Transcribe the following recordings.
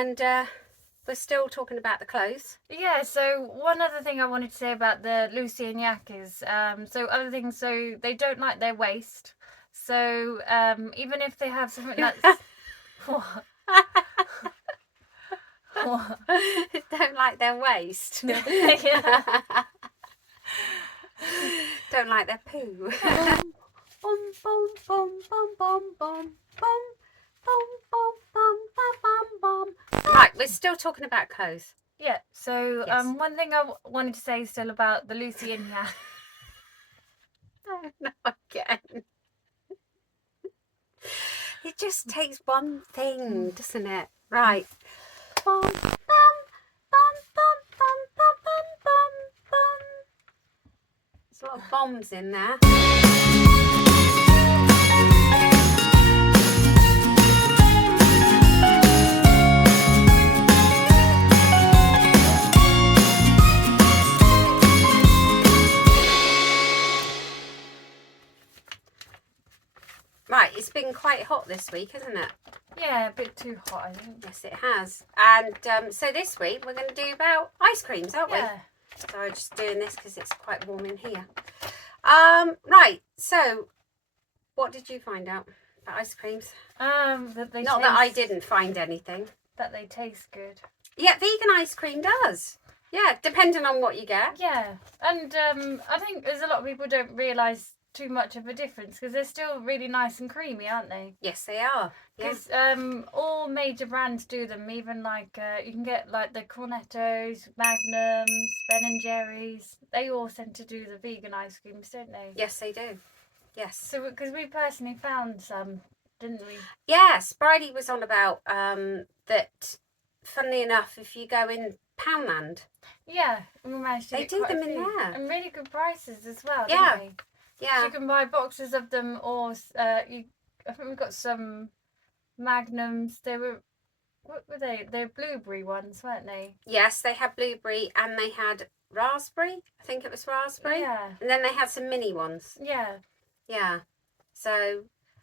and we're still talking about the clothes. Yeah, so one other thing I wanted to say about the Lucy and Yak is, so they don't like their waist. So even if they have something that's what? What? Don't like their waist. Yeah. Don't like their poo. Bum, bum, bum, bum, bum, bum, bum, bum, bum, bum, bum, bum, bum. Right, we're still talking about clothes. Yeah, so Yes. one thing I wanted to say still about the Lucy and Yak. Oh, no, again. It just takes one thing, doesn't it? Right. Bum, bum, bum, bum, bum, bum, bum, bum, bum. There's a lot of bombs in there. Right, it's been quite hot this week, hasn't it? Yeah, a bit too hot, I think. Yes, it has. And so this week we're going to do about ice creams, aren't we? Yeah. So I'm just doing this because it's quite warm in here. Right, so what did you find out about ice creams? That they Not that I didn't find anything. That they taste good. Yeah, vegan ice cream does. Yeah, depending on what you get. Yeah, and I think there's a lot of people don't realise too much of a difference because they're still really nice and creamy, aren't they? Yes, they are. Yeah. Because all major brands do them. Even like you can get like the Cornettos, Magnums, Ben and Jerry's. They all tend to do the vegan ice creams, don't they? Yes, they do. Yes. So because we personally found some, didn't we? Yes, Bridie was on about that. Funnily enough, if you go in Poundland, yeah, we managed to they get do quite them a in few. there. And really good prices as well. Yeah. Didn't we? Yeah. You can buy boxes of them, or I think we got some Magnums. They were, what were they? They're blueberry ones, weren't they? Yes, they had blueberry and they had raspberry. I think it was raspberry. Yeah. And then they had some mini ones. Yeah. Yeah. So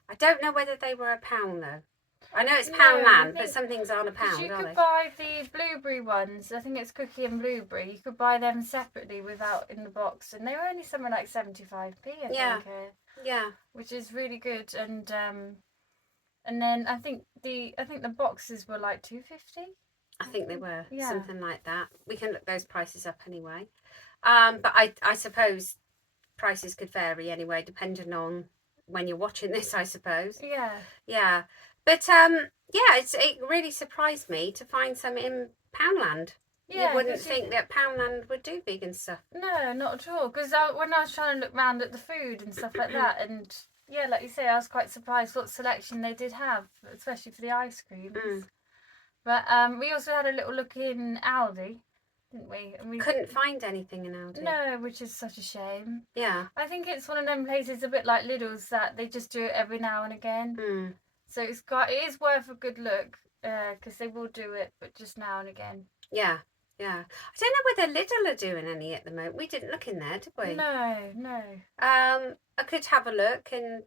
I don't know whether they were a pound though. I know it's No, Poundland, I but think- some things aren't a pound, You are could they? buy the blueberry ones. I think it's cookie and blueberry. You could buy them separately without in the box, and they were only something like 75p. I Yeah. think. Yeah. Which is really good, and then I think the boxes were like 250. I think they were. Yeah. Something like that. We can look those prices up anyway. But I suppose prices could vary anyway, depending on when you're watching this, I suppose. Yeah. Yeah. But yeah, it really surprised me to find some in Poundland. Yeah, You wouldn't think that Poundland would do vegan stuff. No, not at all. Because when I was trying to look round at the food and stuff like that, and yeah, like you say, I was quite surprised what selection they did have, especially for the ice creams. Mm. But we also had a little look in Aldi, didn't we? And we Couldn't find anything in Aldi. No, which is such a shame. Yeah. I think it's one of them places a bit like Lidl's that they just do it every now and again. Mm. So it is worth a good look because they will do it, but just now and again. Yeah. Yeah. I don't know whether Lidl are doing any at the moment. We didn't look in there, did we? No. I could have a look and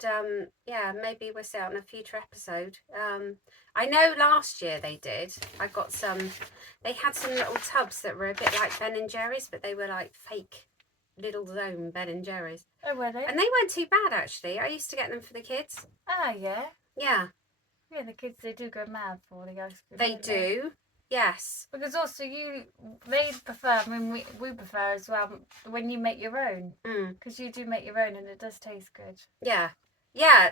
yeah, maybe we'll say on a future episode. I know last year they did. They had some little tubs that were a bit like Ben and Jerry's, but they were like fake Lidl's own Ben and Jerry's. Oh, were they? And they weren't too bad actually. I used to get them for the kids. Ah, yeah. Yeah. Yeah, the kids, they do go mad for the ice cream. They don't do. Yes. Because also they prefer, I mean, we prefer as well when you make your own. Because you do make your own and it does taste good. Yeah. Yeah.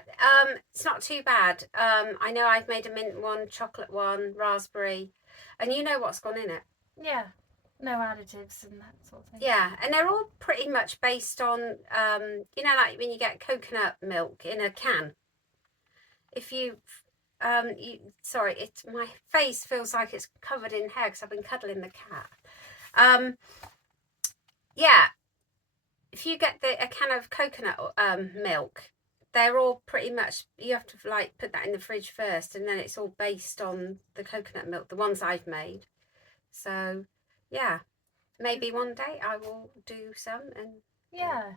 It's not too bad. I know I've made a mint one, chocolate one, raspberry, and you know what's gone in it. Yeah. No additives and that sort of thing. Yeah, and they're all pretty much based on, you know, like when you get coconut milk in a can. If sorry, my face feels like it's covered in hair because I've been cuddling the cat. Yeah, if you get a can of coconut milk, they're all pretty much, you have to like put that in the fridge first, and then it's all based on the coconut milk, the ones I've made. So yeah, maybe one day I will do some and Yeah.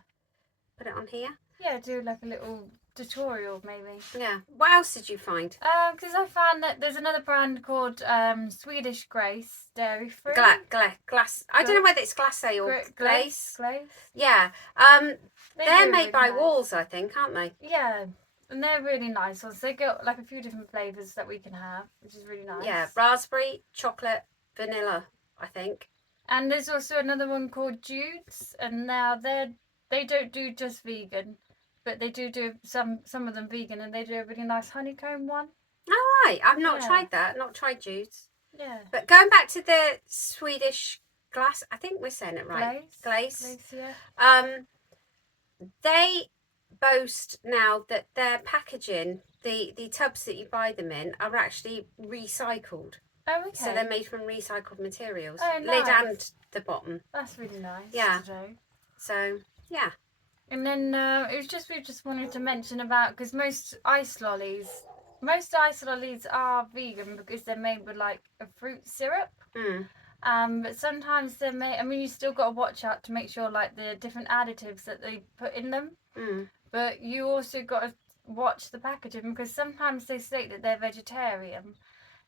put it on here. Yeah, do like a little tutorial maybe. Yeah. What else did you find? Because I found that there's another brand called Swedish Grace Dairy Free. Glass. I don't know whether it's glacé or glaze. Glaze. Yeah. They're made really by nice. Walls, I think, aren't they? Yeah. And they're really nice ones. They got like a few different flavours that we can have, which is really nice. Yeah, raspberry, chocolate, vanilla, I think. And there's also another one called Jude's, and now they don't do just vegan, but they do some of them vegan, and they do a really nice honeycomb one. Oh, right. I've not tried that. Not tried Jude's. Yeah. But going back to the Swedish glass, I think we're saying it right. Glaze. Yeah. They boast now that their packaging, the tubs that you buy them in, are actually recycled. Oh, okay. So they're made from recycled materials. Oh, nice. Lid and the bottom. That's really nice. Yeah. To do. So, yeah. And then we just wanted to mention about, because most ice lollies are vegan because they're made with like a fruit syrup. But sometimes they're made. I mean, you still got to watch out to make sure like the different additives that they put in them. But you also got to watch the packaging, because sometimes they state that they're vegetarian,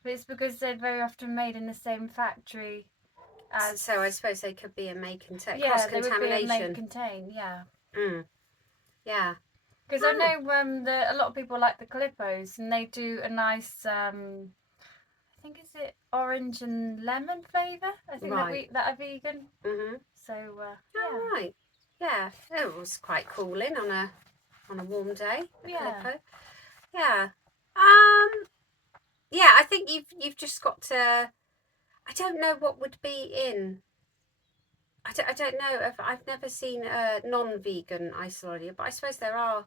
but it's because they're very often made in the same factory as. So I suppose they could be a may contain. Yeah, they would be a may contain. Yeah. Yeah. Because I know a lot of people like the Calippos, and they do a nice, I think is it orange and lemon flavour? I think that are vegan. So yeah. Right. Yeah, it was quite cooling on a warm day. Calippo. Yeah. Yeah. I think you've just got to. I don't know what would be in. I don't know. I've never seen a non-vegan ice lolly, but I suppose there are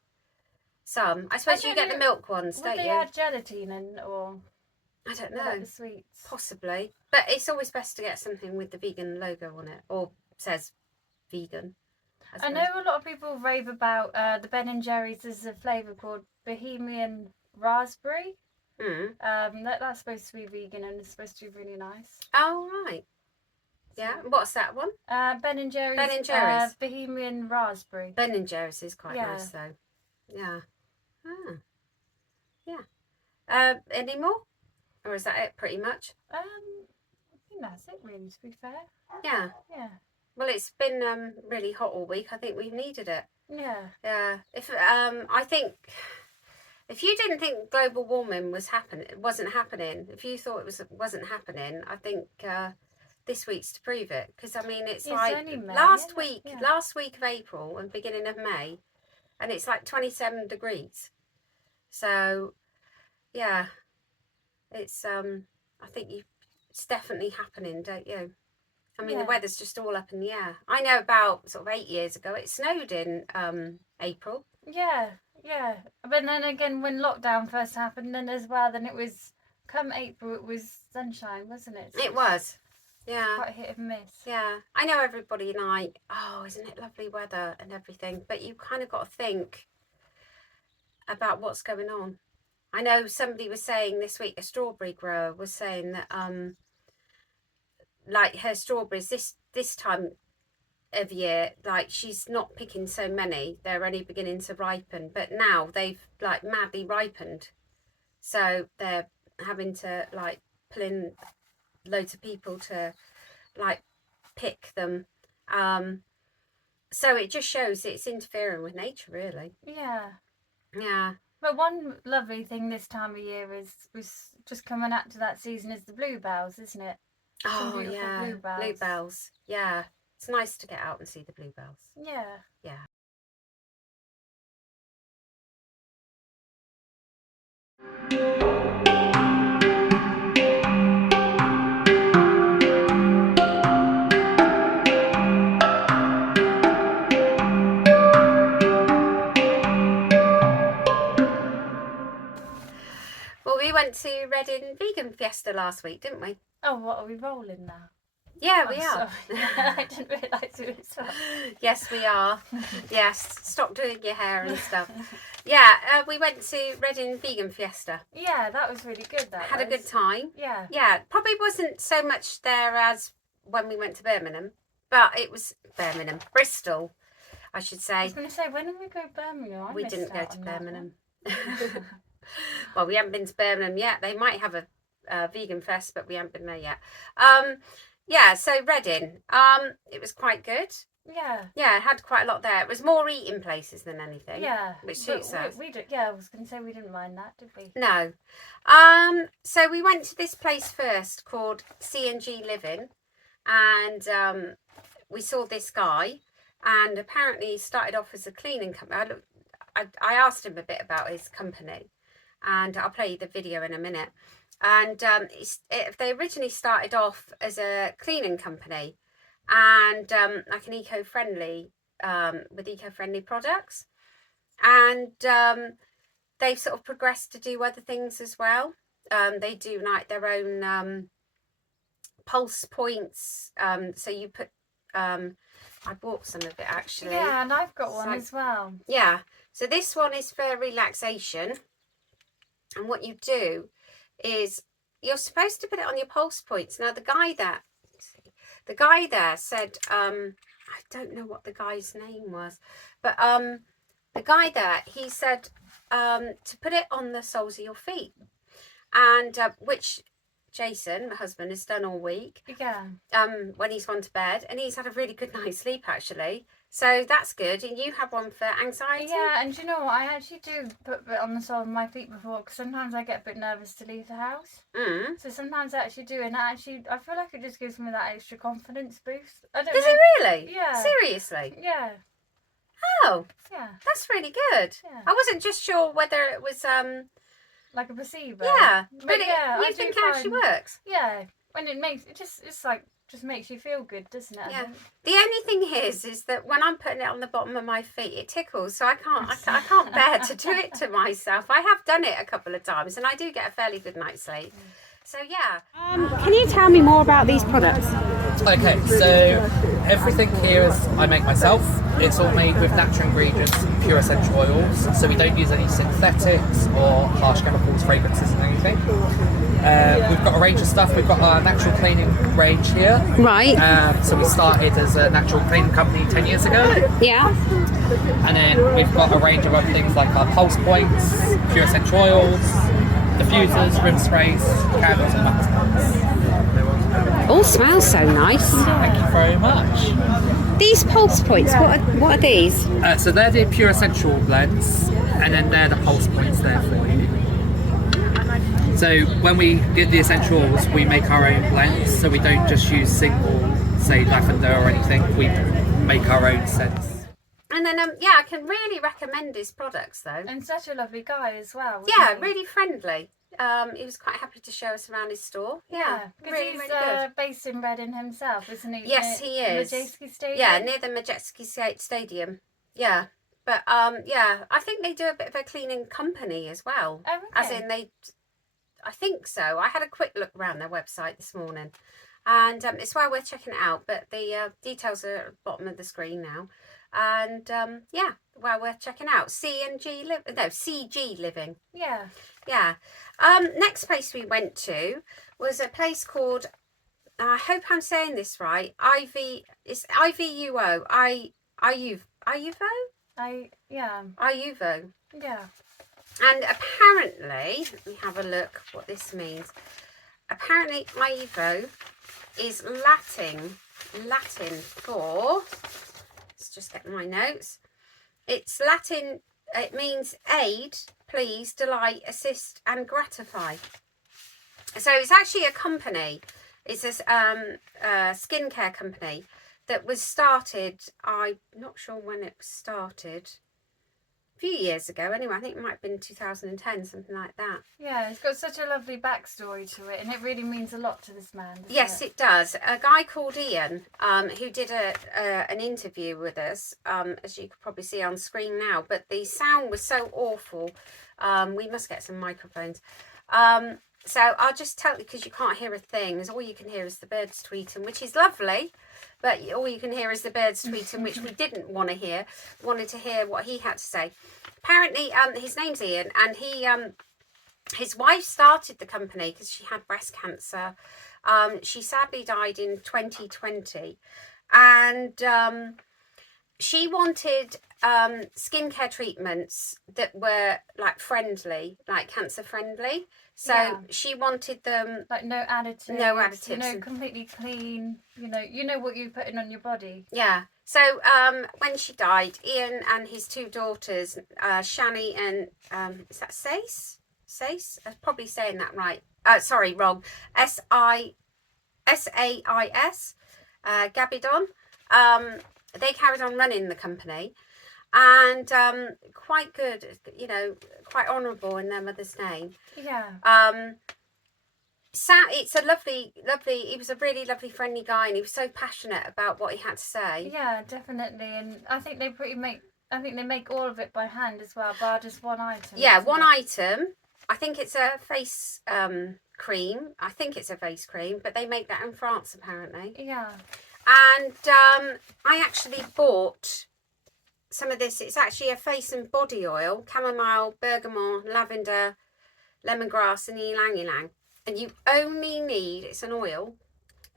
some. I suppose you get the milk ones, don't you? Would they add gelatin in, or? I don't know. Like the sweets. Possibly, but it's always best to get something with the vegan logo on it, or says vegan. I know a lot of people rave about the Ben & Jerry's. There's a flavour called Bohemian Raspberry. That's supposed to be vegan, and it's supposed to be really nice. Oh, right. Yeah. What's that one? Ben & Jerry's. Ben & Jerry's. Bohemian Raspberry. Ben & Jerry's is quite nice, though. Yeah. Yeah. Any more? Or is that it, pretty much? I think that's it, really, to be fair. Yeah. Yeah. Well, it's been really hot all week. I think we've needed it. Yeah. Yeah. I think if you didn't think global warming wasn't happening, if you thought it wasn't happening, I think this week's to prove it. Because I mean, it's like May, last week of April and beginning of May, and it's like 27 degrees. So, yeah, it's I think it's definitely happening, don't you? I mean, the weather's just all up in the air. I know about sort of 8 years ago, it snowed in April. Yeah. But then again, when lockdown first happened, then it was, come April, it was sunshine, wasn't it? It was. Yeah. Quite hit and miss. Yeah. I know everybody like, oh, isn't it lovely weather and everything? But you kind of got to think about what's going on. I know somebody was saying this week, a strawberry grower was saying that like her strawberries this time of year, like she's not picking so many, they're only beginning to ripen, but now they've like madly ripened, so they're having to like pull in loads of people to like pick them, so it just shows it's interfering with nature, really. Yeah. But one lovely thing this time of year was just coming up to that season is the bluebells, isn't it? Oh yeah, bluebells. Yeah, it's nice to get out and see the bluebells. Yeah. Well, we went to Reading Vegan Fiesta last week, didn't we? Oh, what, are we rolling now? Yeah, we are. I didn't realise it was well. Yes, we are. Yes, stop doing your hair and stuff. Yeah, we went to Reading Vegan Fiesta. Yeah, that was really good. Had a good time. Yeah. Yeah, probably wasn't so much there as when we went to Birmingham, but it was Bristol. I should I say. was going to say, when did we go to Birmingham? We didn't go to that Birmingham. Well, we haven't been to Birmingham yet. They might have a vegan fest, but we haven't been there yet. Yeah, so Reading. It was quite good. Yeah. Yeah, it had quite a lot there. It was more eating places than anything. Yeah. Which suits us. Yeah, I was going to say we didn't mind that, did we? No. So we went to this place first called C&G Living, and we saw this guy, and apparently he started off as a cleaning company. I asked him a bit about his company, and I'll play you the video in a minute. And they originally started off as a cleaning company, and like an eco-friendly, with eco-friendly products, and they've sort of progressed to do other things as well. They do like their own pulse points. So you put, I bought some of it actually. Yeah, and I've got one as well. Yeah. So this one is for relaxation. And what you do is you're supposed to put it on your pulse points. Now the guy there said, I don't know what the guy's name was, but the guy there, he said to put it on the soles of your feet, and which Jason, my husband, has done all week. Yeah. When he's gone to bed, and he's had a really good night's sleep actually. So that's good. And you have one for anxiety? Yeah, and you know what? I actually do put it on the sole of my feet before, because sometimes I get a bit nervous to leave the house. So sometimes I actually do, and I feel like it just gives me that extra confidence boost. I don't know. Does it really? Yeah. Seriously? Yeah. Oh. Yeah. That's really good. Yeah. I wasn't just sure whether it was like a placebo. Yeah. But yeah, you think it actually works? Yeah. When it makes just makes you feel good, doesn't it? Yeah. The only thing is that when I'm putting it on the bottom of my feet, it tickles. So I can't bear to do it to myself. I have done it a couple of times, and I do get a fairly good night's sleep. So yeah. Can you tell me more about these products? Okay, so everything here is I make myself. It's all made with natural ingredients, pure essential oils. So we don't use any synthetics or harsh chemicals, fragrances, and anything. We've got a range of stuff. We've got our natural cleaning range here. Right. So we started as a natural cleaning company 10 years ago. Yeah. And then we've got a range of other things like our pulse points, pure essential oils, diffusers, room sprays, candles, and nuts. All smells so nice. Thank you very much. These pulse points, what are these? So they're the pure essential blends, and then they're the pulse points there for you. So when we get the essentials, we make our own blends, so we don't just use single, say, lavender or anything. We make our own scents. And then, yeah, I can really recommend his products, though. And such a lovely guy as well. Yeah, really friendly. He was quite happy to show us around his store. Yeah, really, he's good. Based in Reading himself, isn't he? Yes, he is. Majeski Stadium. Yeah, near the Majeski Stadium. Yeah, but yeah, I think they do a bit of a cleaning company as well. Oh, okay. As in I think so. I had a quick look around their website this morning, and it's well worth checking it out. But the details are at the bottom of the screen now. And yeah, well worth checking out. CG Living. Yeah. Yeah. Next place we went to was a place called, I hope I'm saying this right, it's IVUO. Iuvo? Yeah. Iuvo. Yeah. And apparently, let me have a look what this means. Apparently Iuvo is Latin for, let's just get my notes. It's Latin, it means aid, please, delight, assist and gratify. So it's actually a company. It's a skincare company that was started, I'm not sure when it was started, a few years ago anyway. I think it might have been 2010, something like that. Yeah, it's got such a lovely backstory to it, and it really means a lot to this man. Yes, it does. A guy called Ian, who did an interview with us, as you could probably see on screen now, but the sound was so awful. We must get some microphones. So I'll just tell you, because you can't hear a thing. All you can hear is the birds tweeting, which is lovely. But all you can hear is the birds tweeting, which we didn't want to hear. Wanted to hear what he had to say. Apparently, his name's Ian, and his wife started the company because she had breast cancer. She sadly died in 2020, and she wanted skincare treatments that were like friendly, like cancer friendly. So she wanted them like no additives. No additives. You know, completely clean. You know what you're putting on your body. Yeah. So when she died, Ian and his 2 daughters, Shani and is that Sais? Sais? I'm probably saying that right. Sorry, wrong. Sais. Gabidon. They carried on running the company, and quite good, quite honourable in their mother's name. Yeah. It's a lovely, he was a really lovely, friendly guy, and he was so passionate about what he had to say. Yeah, definitely. And I think they make all of it by hand as well, bar just one item. Yeah, one item. I think it's a face cream. I think it's a face cream, but they make that in France apparently. Yeah. And I actually bought some of this. It's actually a face and body oil: chamomile, bergamot, lavender, lemongrass, and ylang ylang. And you only need, it's an oil,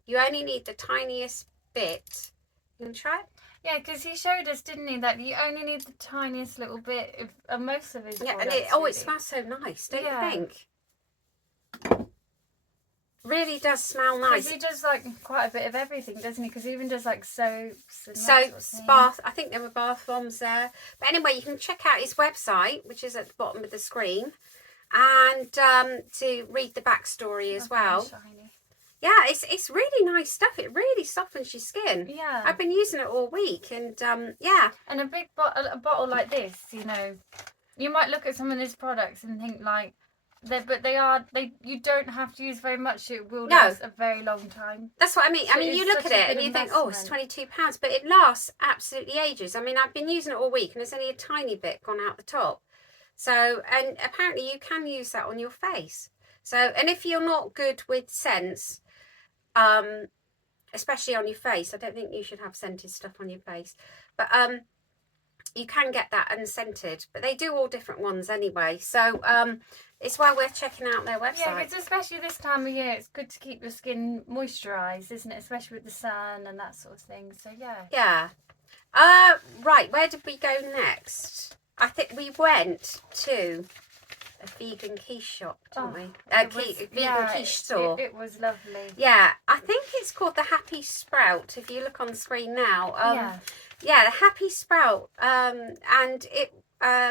you only need the tiniest bit. You want to try it? Yeah, because he showed us, didn't he, that you only need the tiniest little bit of most of his products. And it smells so nice, don't you think? Really does smell nice. Because he does like quite a bit of everything, doesn't he? Because he even does like soaps and soaps, bath. I think there were bath bombs there. But anyway, you can check out his website, which is at the bottom of the screen, and to read the backstory as well. Shiny. Yeah, it's really nice stuff. It really softens your skin. Yeah. I've been using it all week, and yeah. And a bottle like this, you might look at some of these products and think like, you don't have to use very much. It will last a very long time. That's what I mean. So you look at it and you think, oh, it's £22, but it lasts absolutely ages. I mean, I've been using it all week, and there's only a tiny bit gone out the top. So, and apparently you can use that on your face. So, and if you're not good with scents, especially on your face, I don't think you should have scented stuff on your face, but you can get that unscented, but they do all different ones anyway. So it's well worth checking out their website. Yeah, because especially this time of year, it's good to keep your skin moisturised, isn't it? Especially with the sun and that sort of thing. So yeah. Yeah. Right, where did we go next? I think we went to a vegan quiche shop, didn't we? Vegan quiche store. It was lovely. Yeah, I think it's called the Happy Sprout. If you look on the screen now, yeah, the Happy Sprout. And it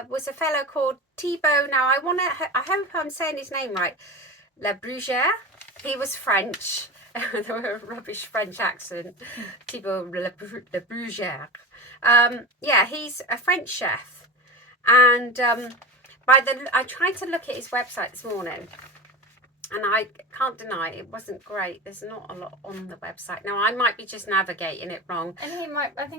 was a fellow called Thibaut. Now I hope I'm saying his name right. Le Brugère. He was French. They were a rubbish French accent. Thibaut Le Brugère. Yeah, he's a French chef. And I tried to look at his website this morning, and I can't deny it wasn't great. There's not a lot on the website. Now, I might be just navigating it wrong. And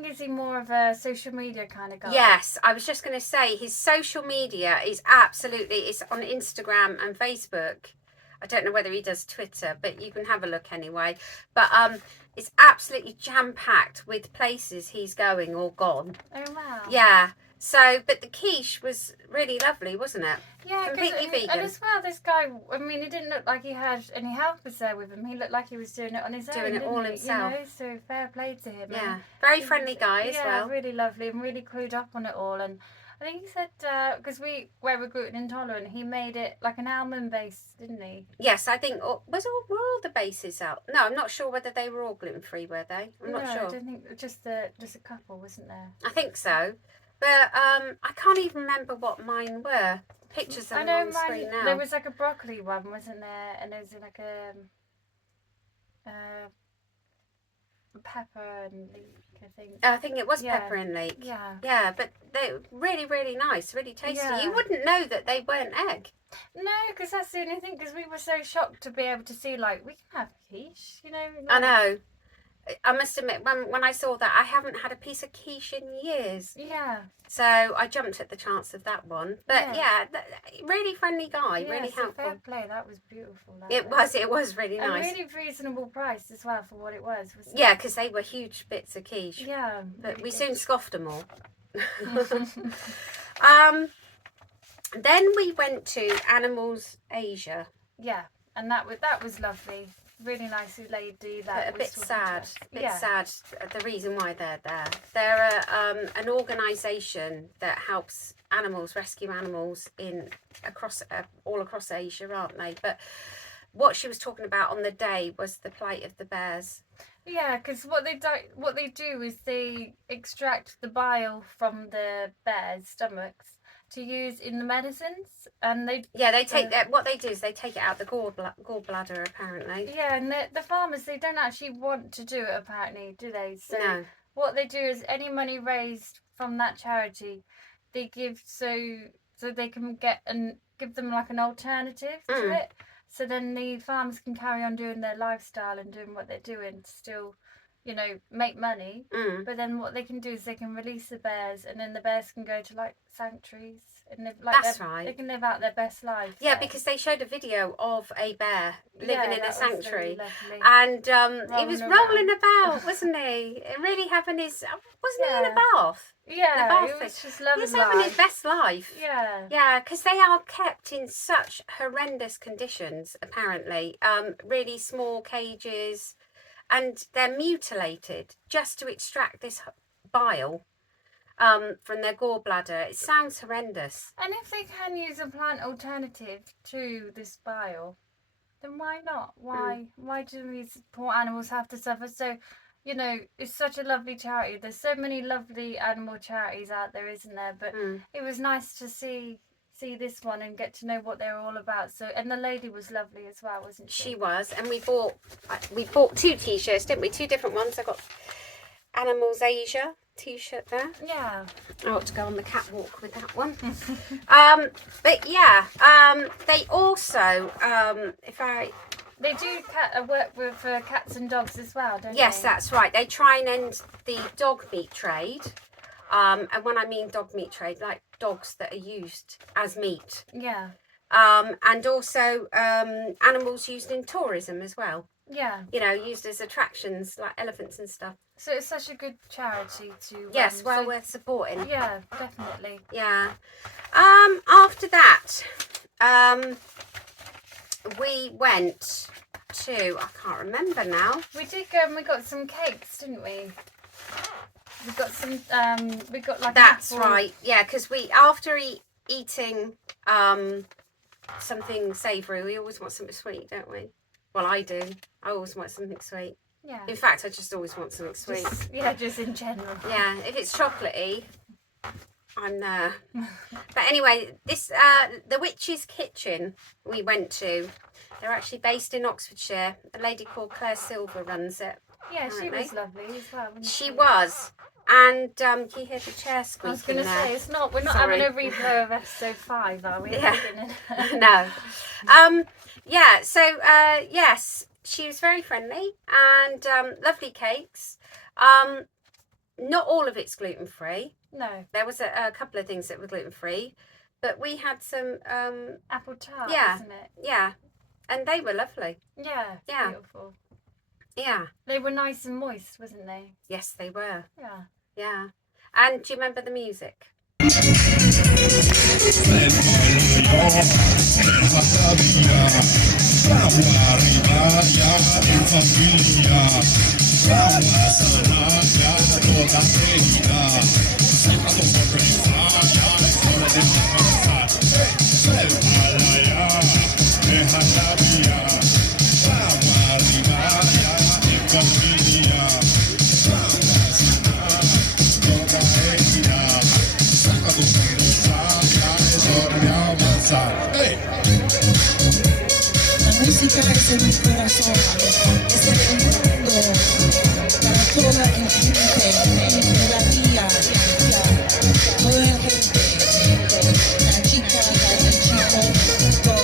is he more of a social media kind of guy? Yes, I was just going to say his social media is it's on Instagram and Facebook. I don't know whether he does Twitter, but you can have a look anyway. But it's absolutely jam-packed with places he's going or gone. Oh, wow. Yeah. So, but the quiche was really lovely, wasn't it? Yeah, completely vegan. And as well, this guy, I mean, he didn't look like he had any helpers there with him. He looked like he was doing it on his own. Doing it all himself. So fair play to him. Yeah, very friendly guy as well. Yeah, really lovely and really clued up on it all. And I think he said, because we're gluten intolerant, he made it like an almond base, didn't he? Yes, I think, were all the bases out? No, I'm not sure whether they were all gluten-free, were they? I'm not sure. I don't think, just a couple, wasn't there? I think so. But I can't even remember what mine were. Pictures of them on the screen now. There was like a broccoli one, wasn't there? And there was like a pepper and leek, I think. I think it was pepper and leek. Yeah. Yeah, but they were really, really nice, really tasty. Yeah. You wouldn't know that they weren't egg. No, because that's the only thing, because we were so shocked to be able to see, like, we can have quiche, I know. I must admit, when I saw that, I haven't had a piece of quiche in years. Yeah. So I jumped at the chance of that one. But yeah, really friendly guy, really helpful. Fair play, that was beautiful. It was really nice. And really reasonable price as well for what it was, wasn't it? Yeah, because they were huge bits of quiche. Yeah. But we soon scoffed them all. Then we went to Animals Asia. Yeah, and that was lovely. really nice lady that But a was bit talking to sad. us. Bit sad. The reason why they're there. They're an organisation that helps animals, rescue animals all across Asia, aren't they? But what she was talking about on the day was the plight of the bears. Yeah, because what they do is they extract the bile from the bears' stomachs to use in the medicines, and they take that. What they do is they take it out the gallbladder, apparently. Yeah, and the farmers, they don't actually want to do it, apparently, do they? So No. what they do is any money raised from that charity, they give so they can give them like an alternative to it. So then the farmers can carry on doing their lifestyle and doing what they're doing to still, make money. But then what they can do is they can release the bears, and then the bears can go to like sanctuaries and live like they can live out their best life. Yeah, because they showed a video of a bear living in a sanctuary, really and he was rolling about, wasn't he? Really having his wasn't he in a bath? Yeah, he was just loving He's having his best life. Yeah. Yeah, because they are kept in such horrendous conditions, apparently. Really small cages, and they're mutilated just to extract this bile from their gallbladder. It sounds horrendous. And if they can use a plant alternative to this bile, then why not? Why do these poor animals have to suffer? So, it's such a lovely charity. There's so many lovely animal charities out there, isn't there? But it was nice to see this one and get to know what they're all about. So, and the lady was lovely as well, wasn't she? She was, and we bought 2 t-shirts, didn't we? 2 different ones. I got Animals Asia t-shirt there. Yeah. I ought to go on the catwalk with that one. But yeah, they also, They do work with cats and dogs as well, don't they? Yes, that's right. They try and end the dog meat trade. And when I mean dog meat trade, like dogs that are used as meat. Yeah. And also animals used in tourism as well. Yeah. Used as attractions like elephants and stuff. So it's such a good charity to... Yes, worth supporting. Yeah, definitely. Yeah. After that, we went to... I can't remember now. We did go and we got some cakes, didn't we? We got some... we got like... That's right. Yeah, because after eating something savoury, we always want something sweet, don't we? Well, I do. I always want something sweet. Yeah. In fact, I just always want something sweet. Just in general. Yeah, if it's chocolatey, I'm there. But anyway, this the Witch's Kitchen we went to. They're actually based in Oxfordshire. A lady called Claire Silver runs it. Yeah, she was lovely as well, wasn't she? She was. And can you hear the chair squeaking? I was going to say, we're not Sorry. having a replay of episode 5, are we? Yeah. No. Yeah, so yes, she was very friendly and lovely cakes. Not all of it's gluten-free. No. There was a couple of things that were gluten-free, but we had some... apple tart, isn't it? Yeah, and they were lovely. Yeah, Yeah. beautiful. Yeah. They were nice and moist, wasn't they? Yes, they were. Yeah. Yeah. And do you remember the music? La música es en mi corazón, es en el mundo, para toda la gente, la vida, toda la gente, la chica, el chico, todo.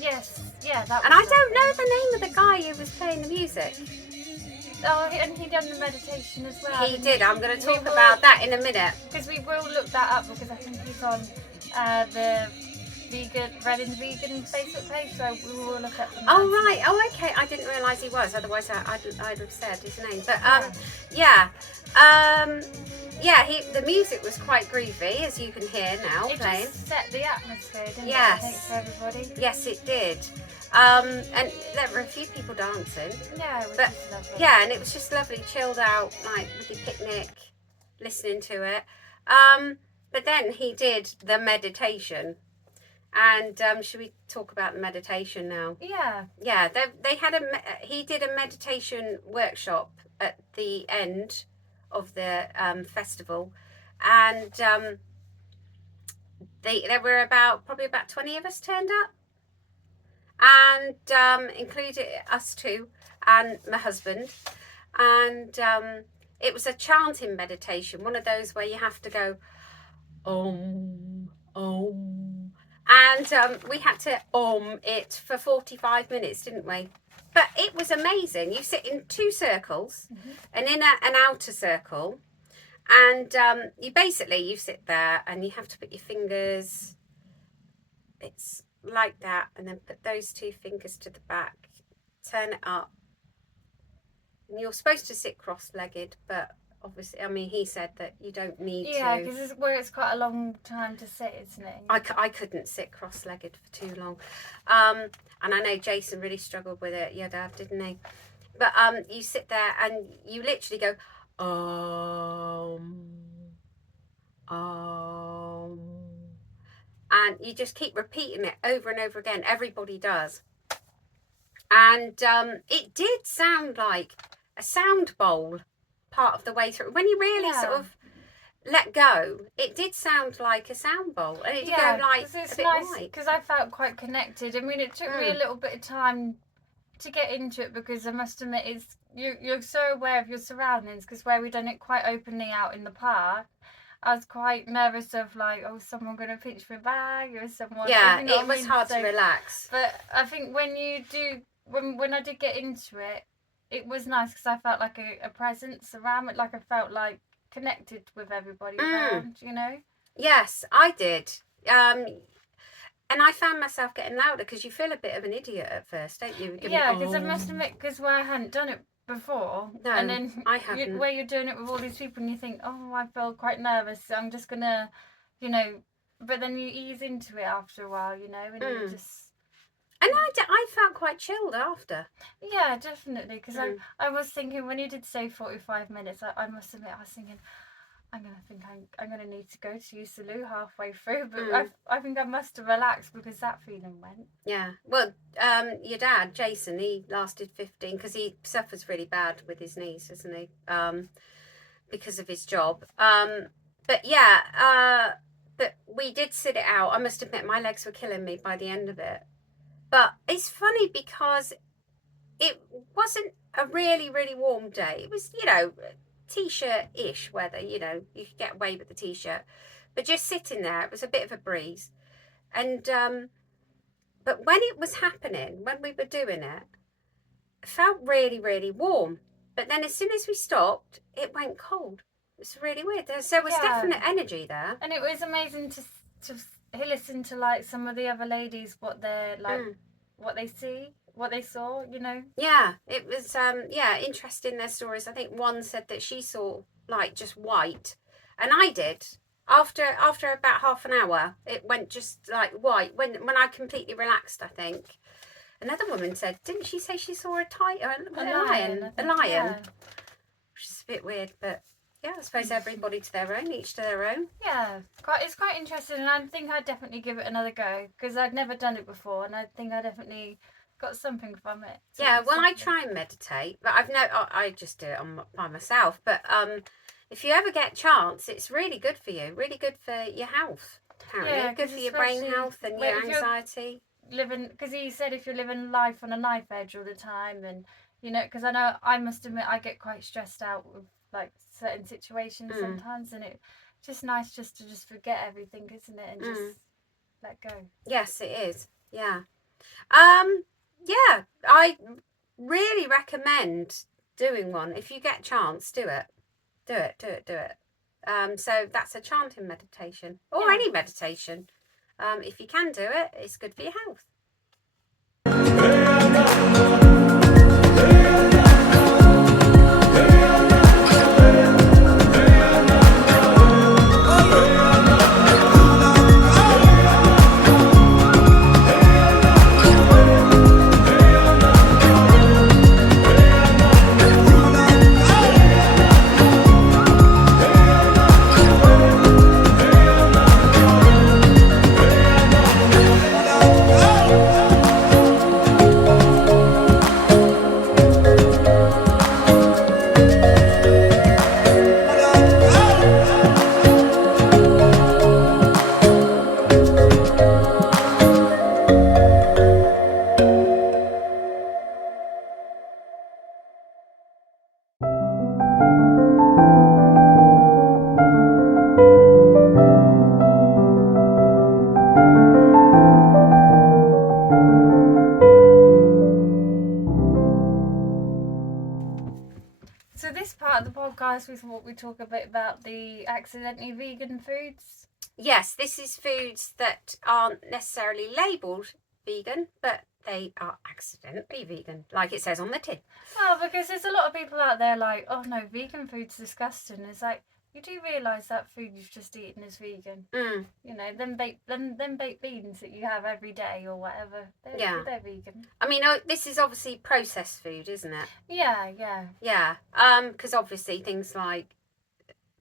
Yes, yeah, that was... And I don't know the name of the guy who was playing the music. Oh, and he done the meditation as well. He did. I'm going to talk about that in a minute. Because we will look that up, because I think he's on the Reading's vegan Facebook page, so we will look up. Oh right. Oh okay. I didn't realise he was. Otherwise, I'd have said his name. But the music was quite groovy, as you can hear now It playing. just set the atmosphere, didn't Yes. it? I think for everybody. Yes, it did. And there were a few people dancing. Yeah, it was But just lovely. yeah, and it was just lovely, chilled out, like with your picnic, listening to it. But then he did the meditation. And should we talk about the meditation now? Yeah. Yeah, they had he did a meditation workshop at the end of the festival, and there were probably about 20 of us turned up, and included us two and my husband, and it was a chanting meditation, one of those where you have to go om om, and we had to it for 45 minutes, didn't we? But it was amazing. You sit in two circles, an inner and outer circle, and you sit there and you have to put your fingers, it's like that, and then put those two fingers to the back, turn it up, and you're supposed to sit cross-legged, but obviously, I mean, he said that you don't need to. Yeah, because it's quite a long time to sit, isn't it? I couldn't sit cross-legged for too long, and I know Jason really struggled with it. Your dad, didn't he? But you sit there and you literally go and you just keep repeating it over and over again. Everybody does, and it did sound like a sound bowl part of the way through. When you really sort of let go, it did sound like a sound bowl, and it did go like it's a bit nice white. because I felt quite connected. I mean, it took me a little bit of time to get into it, because I must admit, you're so aware of your surroundings, because where we done it quite openly out in the park, I was quite nervous of like, oh, someone going to pinch my bag or someone. Yeah, you know it was hard to relax. But I think when I did get into it, it was nice because I felt like a presence around it, like I felt like connected with everybody around, you know? Yes, I did. And I found myself getting louder, because you feel a bit of an idiot at first, don't you? Yeah, because I must admit, because where I hadn't done it before, No, and then I hadn't. where you're doing it with all these people and you think, oh, I feel quite nervous, so I'm just gonna, you know, but then you ease into it after a while, you know, and you just... And I felt quite chilled after. Yeah, definitely, because I was thinking, when you did say 45 minutes, I must admit, I was thinking, I'm gonna need to go to Usaloo halfway through, but I think I must have relaxed because that feeling went. Yeah, well, your dad, Jason, he lasted 15, because he suffers really bad with his knees, doesn't he? Because of his job. But yeah, but we did sit it out. I must admit, my legs were killing me by the end of it. But it's funny because it wasn't a really, really warm day. It was, t-shirt-ish weather, you could get away with the t-shirt. But just sitting there, it was a bit of a breeze. And, but when it was happening, when we were doing it, it felt really, really warm. But then as soon as we stopped, it went cold. It's really weird. There was definite energy there. And it was amazing to listen to like some of the other ladies, what they're like, what they saw, you know. Yeah, it was interesting, their stories. I think one said that she saw like just white, and I did. After about half an hour, it went just like white when I completely relaxed, I think. Another woman said, didn't she say she saw a lion? Yeah. Which is a bit weird, but yeah, I suppose everybody to their own, each to their own. Yeah, it's quite interesting, and I think I'd definitely give it another go, because I'd never done it before, and I think I definitely got something from it. Yeah, well, I try and meditate, but I just do it by myself. But if you ever get a chance, it's really good for you, really good for your health. Apparently, Yeah, good for your brain health and your anxiety. Because he said if you're living life on a knife edge all the time, and because I know, I must admit, I get quite stressed out with like certain situations sometimes, and it's just nice just to forget everything, isn't it, and just let go. Yes, it is. Yeah. Yeah, I really recommend doing one. If you get a chance, do it. Do it. So that's a chanting meditation, or any meditation. if you can do it, it's good for your health. So this part of the podcast, we thought we'd talk a bit about the accidentally vegan foods. Yes, this is foods that aren't necessarily labelled vegan, but they are accidentally vegan, like it says on the tin. Oh, because there's a lot of people out there like, oh no, vegan food's disgusting. It's like, you do realise that food you've just eaten is vegan. You know, them baked beans that you have every day or whatever, they're vegan. I mean, this is obviously processed food, isn't it? Yeah. Yeah, because obviously things like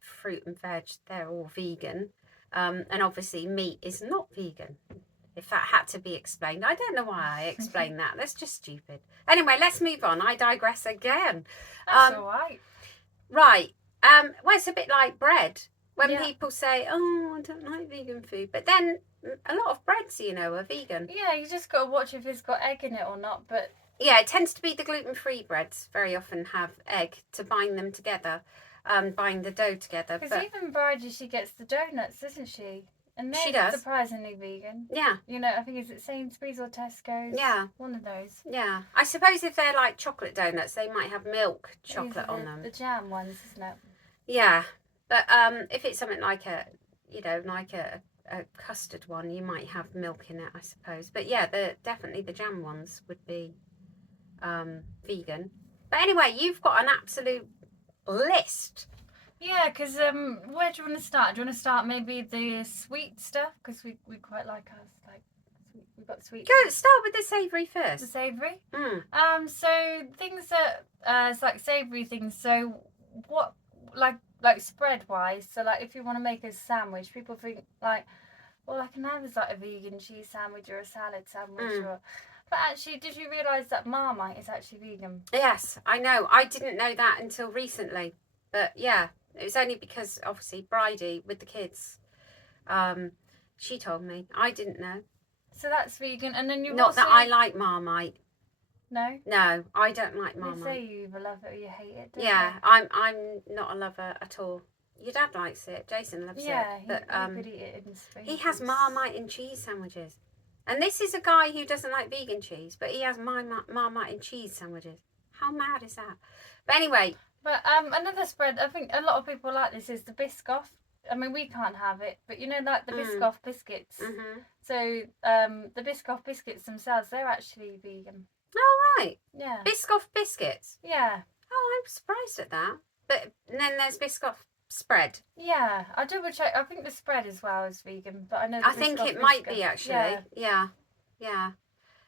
fruit and veg, they're all vegan. And obviously meat is not vegan. If that had to be explained. I don't know why I explained that. That's just stupid. Anyway, let's move on. I digress again. That's all right. Right. Well, it's a bit like bread. When Yeah. people say, oh, I don't like vegan food. But then a lot of breads, you know, are vegan. Yeah, you just got to watch if it's got egg in it or not. But Yeah, it tends to be the gluten-free breads very often have egg to bind them together, bind the dough together. because But even Bridie, she gets the donuts, doesn't she? And they're She does. surprisingly vegan. yeah, You know, I think it's at Sainsbury's or Tesco's. Yeah. One of those. yeah. I suppose if they're like chocolate donuts, they might have milk chocolate These are on the, them. The jam ones, isn't it? Yeah, but if it's something like a custard one, you might have milk in it, I suppose. But yeah, definitely the jam ones would be vegan. But anyway, you've got an absolute list. Yeah, because where do you want to start? Do you want to start maybe the sweet stuff? Because we quite like ours. Like we've got sweet. Go start with the savoury The first. savoury. Mm. So things that it's like savoury things. So what like spread wise? So like if you want to make a sandwich, people think like, well, I can have as like a vegan cheese sandwich or a salad sandwich or. But actually, did you realise that Marmite is actually vegan? Yes, I know. I didn't know that until recently. But yeah, it was only because obviously Bridie with the kids, she told me. I didn't know. So that's vegan, and then you Not also that I like Marmite. no. No, I don't like They Marmite. say you either love it or you hate it. Don't Yeah, they? I'm not a lover at all. Your dad likes it. Jason loves Yeah, it. But he could eat it in space. he has Marmite and cheese sandwiches. And this is a guy who doesn't like vegan cheese, but he has Marmite and cheese sandwiches. How mad is that? But anyway. But another spread, I think a lot of people like this, is the Biscoff. I mean, we can't have it, but you know, like the Biscoff biscuits. Mm-hmm. So the Biscoff biscuits themselves, they're actually vegan. Oh, right. Yeah. Biscoff biscuits. Yeah. Oh, I'm surprised at that. But then there's Biscoff spread. Yeah. I double check. I think the spread as well is vegan, but I know. The I think Biscoff it might biscuit- be actually. Yeah. Yeah.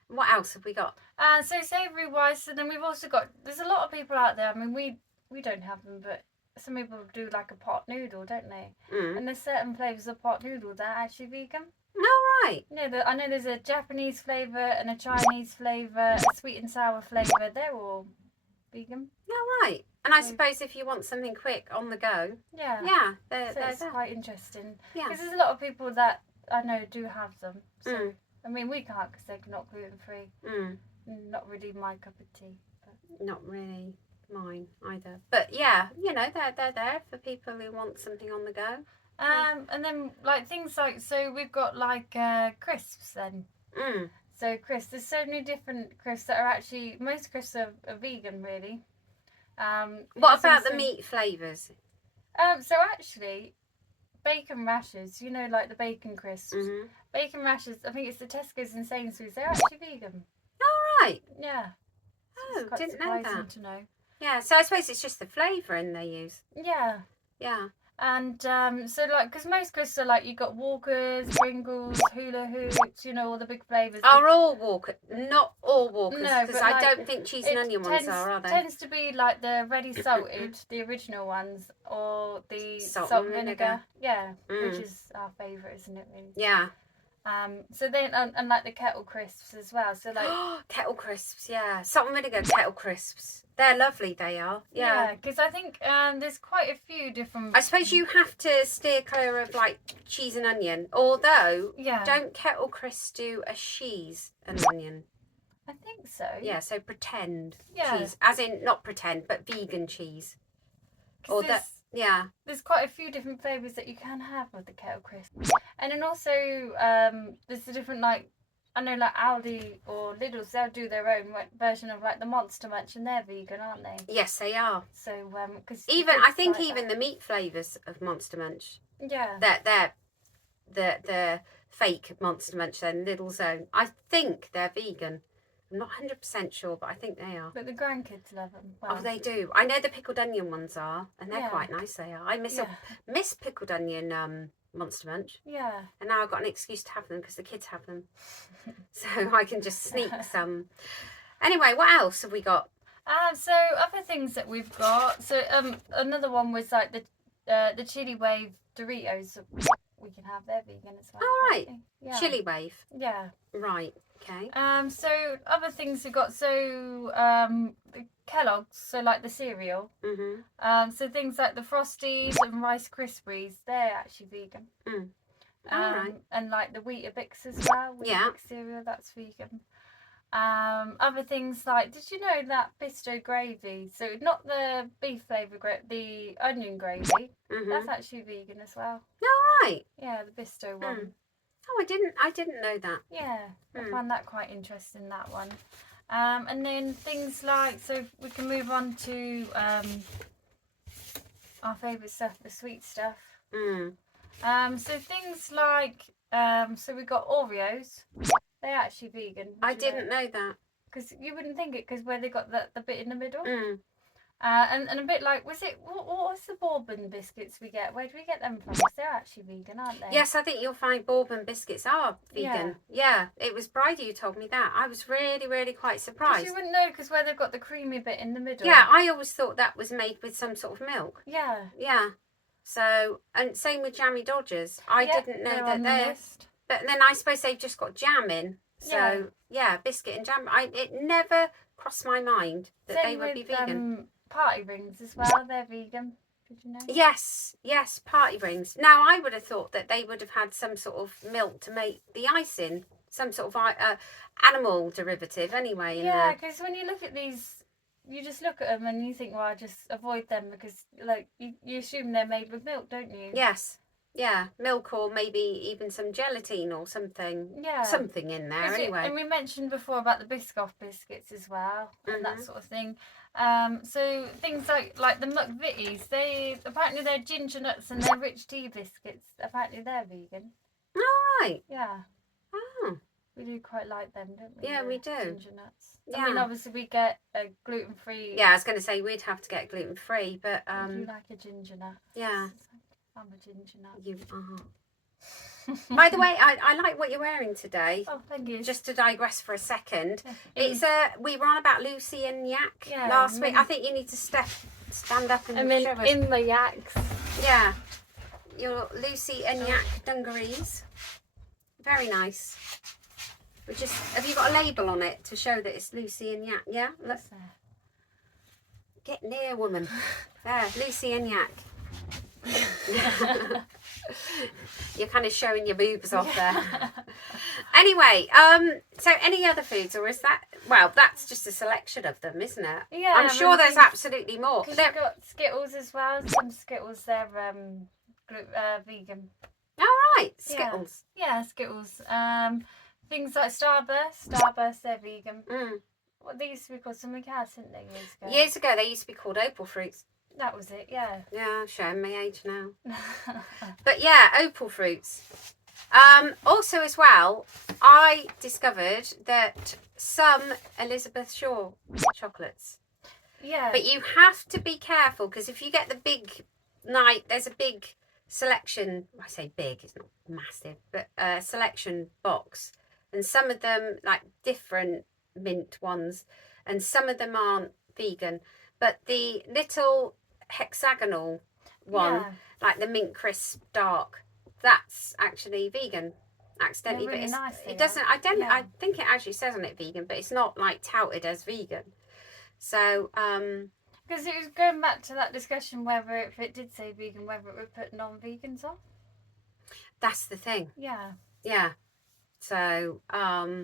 What else have we got? So savoury wise, so then we've also got. There's a lot of people out there. I mean, we don't have them, but some people do like a pot noodle, don't they? Mm. And there's certain flavours of pot noodle that are actually vegan. Oh, right. Yeah, I know there's a Japanese flavour and a Chinese flavour, a sweet and sour flavour. They're all vegan. Oh, right. And I So- suppose if you want something quick on the go, Yeah. yeah, So they're it's there. quite interesting. Yeah. Because there's a lot of people that I know do have them. So, Mm. I mean, we can't because they're not gluten free. Mm. Not really my cup of tea. But. Not really mine either. But yeah, you know, they're there for people who want something on the go. And then like things like, so we've got like crisps then. Mm. So crisps, there's so many different crisps that are actually, most crisps are vegan really. What so about the some- meat flavours? So actually, bacon rashers, you know, like the bacon crisps. Mm-hmm. Bacon rashers, I think it's the Tesco's and Sainsbury's, they're actually vegan. Right. Yeah. Oh, It's quite didn't know surprising that. to know. Yeah, so I suppose it's just the flavouring they use. Yeah. Yeah. And so, like, because most crisps are like, you got Walkers, Pringles, Hula Hoops, you know, all the big flavours. Are all Walkers? Not all Walkers, No, because but, I like, don't think cheese and onion ones are they? Tends to be like the ready salted, the original ones, or the Salt salt and and vinegar. vinegar. Yeah, Mm. which is our favourite, isn't it? Really? Yeah. So then, and like the kettle crisps as well. So like kettle crisps, yeah. Salt and vinegar kettle crisps. They're lovely, they are. Yeah. because I think there's quite a few different. I suppose you have to steer clear of like cheese and onion. Although, Yeah. don't kettle crisps do a cheese and onion? I think so. Yeah, so pretend Yeah. cheese. As in, not pretend, but vegan cheese. 'Cause Or that, yeah. there's quite a few different flavours that you can have with the kettle crisp. And then also there's the different, like, I know like Aldi or Lidl's, they'll do their own version of like the Monster Munch, and they're vegan, aren't they? Yes, they are. So because Even I think even the meat flavours of Monster Munch, yeah, they're the fake Monster Munch, then Lidl's own. I think they're vegan. I'm not 100% sure, but I think they are. but the grandkids love them. Well, Oh, they do. I know the pickled onion ones are, and they're Yeah. quite nice. They are. I miss pickled onion Monster Munch, yeah. and now I've got an excuse to have them because the kids have them, so I can just sneak some. Anyway, what else have we got? So other things that we've got. So another one was like the chili wave Doritos. We can have, they're vegan as well. Oh, right. Yeah. Chili wave. Yeah. Right. Okay. So other things we got. So the Kellogg's. So like the cereal. Mhm. So things like the Frosties and Rice Krispies. They're actually vegan. Mm. Alright. And like the Weetabix as well. Yeah. Weetabix cereal, that's vegan. Other things like, did you know that Bisto gravy? So not the beef flavour gravy, the onion gravy. Mhm. That's actually vegan as well. Right. Yeah, the Bisto one. Oh, I didn't know that. Yeah, I Mm. found that quite interesting, that one. And then things like, so we can move on to our favourite stuff, the sweet stuff. Mm. So things like, so we got Oreos. They're actually vegan. I didn't know that. Because you wouldn't think it, because where they got the bit in the middle. Mm. And a bit like, was it, what was the bourbon biscuits we get? Where do we get them from? 'Cause they're actually vegan, aren't they? Yes, I think you'll find bourbon biscuits are vegan. Yeah, it was Bridie who told me that. I was really, really quite 'Cause surprised. you wouldn't know, because where they've got the creamy bit in the middle. Yeah, I always thought that was made with some sort of milk. Yeah. Yeah. So, and same with Jammy Dodgers. I Yep, didn't know they're that on the they're. list. But then I suppose they've just got jam in. So, yeah, biscuit and jam. It never crossed my mind that they Same would be with, vegan. party rings as well. They're vegan. Did you know? Yes, party rings. Now, I would have thought that they would have had some sort of milk to make the icing, some sort of animal derivative anyway. In Yeah, there. because when you look at these, you just look at them and you think, well, I'll just avoid them, because like you assume they're made with milk, don't you? Yes. Yeah, milk or maybe even some gelatine or something. Yeah. Something in there 'Cause anyway. and we mentioned before about the Biscoff biscuits as well, and that Mhm. sort of thing. So things like the McVitie's, apparently they're ginger nuts and they're rich tea biscuits. Apparently they're vegan. All right. Yeah. Oh. We do quite like them, don't we? Yeah, the we do. Ginger nuts. I mean, Yeah. obviously we get a gluten-free. Yeah, I was going to say we'd have to get gluten free, but Would you like a ginger nut? yeah, I'm a ginger nut. you are. By the way, I like what you're wearing today. Oh, thank you. Just to digress for a second, In- it's we were on about Lucy and Yak Yeah, last week. and I think you need to stand up and I mean, show us. in the yaks. Yeah, your Lucy and Yak dungarees. Very nice. We just have you got a label on it to show that it's Lucy and Yak? Yeah, look, get near, woman. There, Lucy and Yak. You're kind of showing your boobs off there. Anyway, so any other foods, or is that, well, that's just a selection of them, isn't it? Yeah, I'm sure there's absolutely more. Because you've got Skittles as well. Some Skittles, they're vegan. All right, Skittles. Yeah, Skittles. Things like Starburst, they're vegan. Mm. What they used to be called something else, didn't they, years ago? Years ago, they used to be called opal fruits. That was it, yeah. Yeah, showing my age now. But yeah, opal fruits. Also as well, I discovered that some Elizabeth Shaw chocolates. Yeah. But you have to be careful, because if you get the big there's a big selection. I say big, it's not massive, but a selection box. And some of them, like different mint ones, and some of them aren't vegan. But the little hexagonal one, like the mint crisp dark, that's actually vegan accidentally. They're really but nice, it doesn't, yeah. I think it actually says on it vegan, but it's not like touted as vegan. So because it was going back to that discussion whether if it did say vegan, whether it would put non-vegans off. that's the thing. Yeah. So yeah,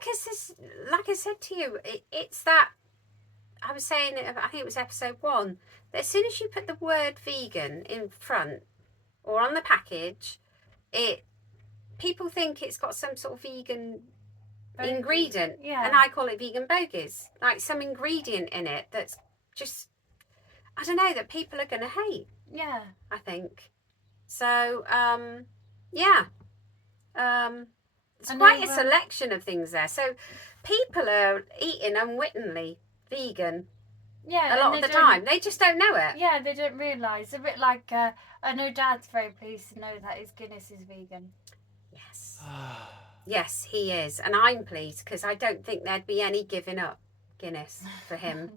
because like I said to you, it's that I was saying, I think it was episode 1, that as soon as you put the word vegan in front or on the package, people think it's got some sort of vegan ingredient. Yeah. And I call it vegan bogies, like some ingredient in it that's just, I don't know, that people are going to hate. Yeah. I think. So yeah. It's quite a selection of things there. So people are eating unwittingly vegan. Yeah, a lot of the time. They just don't know it. Yeah, they don't realise. A bit like, I know Dad's very pleased to know that his Guinness is vegan. Yes. Yes, he is. And I'm pleased, because I don't think there'd be any giving up Guinness for him.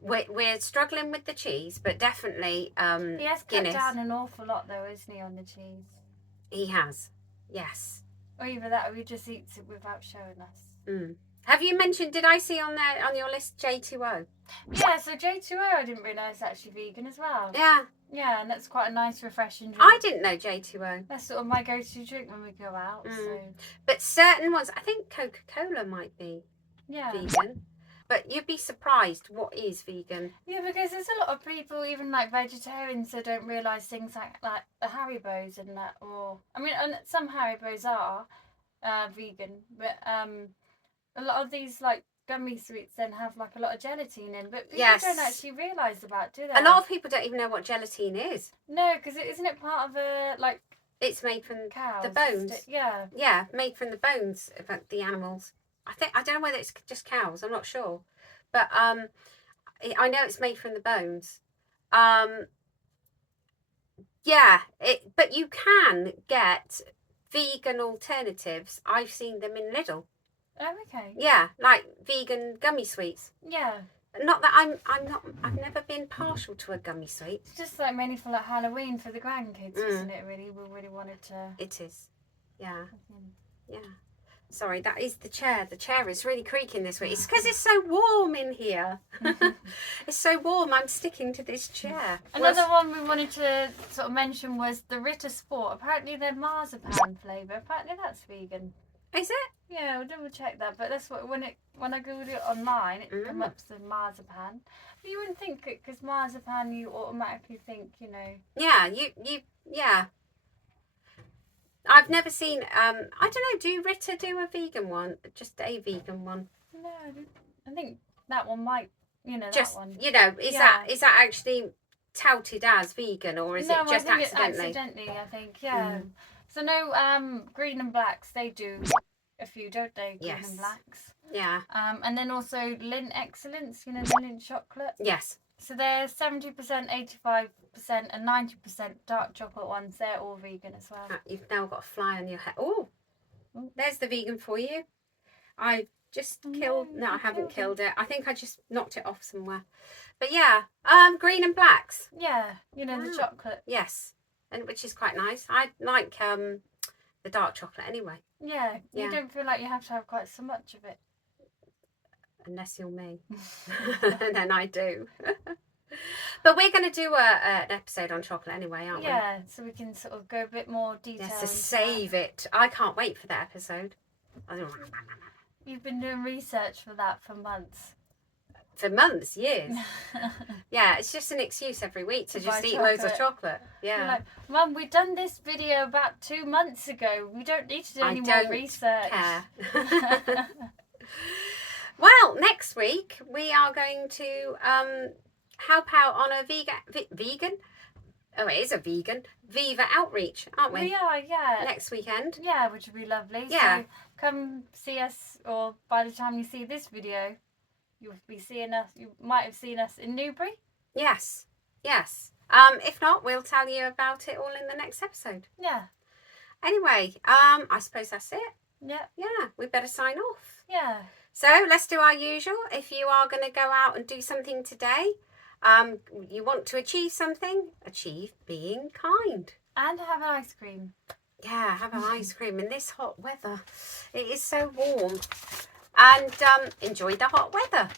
We're struggling with the cheese, but definitely he has cut Guinness. down an awful lot, though, isn't he, on the cheese? He has, yes. Or either that or he just eats it without showing us. Mm. Have you mentioned, did I see on there on your list J2O? Yeah, so J2O I didn't realise is actually vegan as well. Yeah. Yeah, and that's quite a nice, refreshing drink. I didn't know J2O. That's sort of my go-to drink when we go out. So. But certain ones, I think Coca-Cola might be vegan. But you'd be surprised what is vegan. Yeah, because there's a lot of people, even like vegetarians, that don't realise things like the Haribos and that. Or I mean, some Haribos are vegan, but a lot of these like gummy sweets then have like a lot of gelatine in, but people don't actually realise about, do they? A lot of people don't even know what gelatine is. No, because isn't it part of a like? It's made from cows, the bones. Yeah. Yeah, made from the bones of the animals. I don't know whether it's just cows. I'm not sure, but I know it's made from the bones. Yeah, but you can get vegan alternatives. I've seen them in Lidl. Oh, okay. Yeah, like vegan gummy sweets. Yeah. Not that I've never been partial to a gummy sweet. It's just like mainly for like Halloween for the grandkids, isn't it? Really, we really wanted to. It is. Yeah. Yeah. Sorry, that is the chair. The chair is really creaking this week. It's because it's so warm in here. It's so warm. I'm sticking to this chair. Another one we wanted to sort of mention was the Ritter Sport. Apparently they're marzipan flavour. Apparently that's vegan. Is it? Yeah, we'll double check that. But that's what when I googled it online, it comes up as marzipan. But you wouldn't think it, because marzipan, you automatically think, you know. Yeah, yeah. I've never seen. I don't know. Do Ritter do a vegan one? Just a vegan one? No, I think that one might. You know, just, that one. You know, is that actually touted as vegan, or is it just I think accidentally? It's accidentally, I think. Yeah. So no, Green and Blacks, they do a few, don't they? Green and Blacks. Yeah. And then also Lindt Excellence, you know, the Lindt chocolate. Yes. So they're 70%, 85%, and 90% dark chocolate ones. They're all vegan as well. You've now got a fly on your head. Oh, there's the vegan for you. I just killed. No, I haven't killed it. I think I just knocked it off somewhere. But yeah, Green and Blacks. Yeah, you know, the chocolate. Yes, and which is quite nice. I like the dark chocolate anyway. Yeah, you don't feel like you have to have quite so much of it. Unless you're me. And then I do. But we're going to do an episode on chocolate anyway, aren't we? Yeah, so we can sort of go a bit more detail. Yes, to save it. I can't wait for that episode. You've been doing research for that for months. For months, years. Yeah, it's just an excuse every week to just eat loads of chocolate. Yeah. You're like, Mum, we've done this video about 2 months ago. We don't need to do any more research. Well, next week we are going to help out on a vegan. Oh, it is a vegan Viva outreach, aren't we? We are, yeah. Next weekend. Yeah, which would be lovely. Yeah. So come see us, or by the time you see this video, you'll be seeing us. You might have seen us in Newbury. Yes. Yes. If not, we'll tell you about it all in the next episode. Yeah. Anyway, I suppose that's it. Yeah. Yeah, we better sign off. Yeah. So let's do our usual. If you are going to go out and do something today, you want to achieve something, achieve being kind. And have an ice cream. Yeah, have an ice cream in this hot weather. It is so warm. And enjoy the hot weather.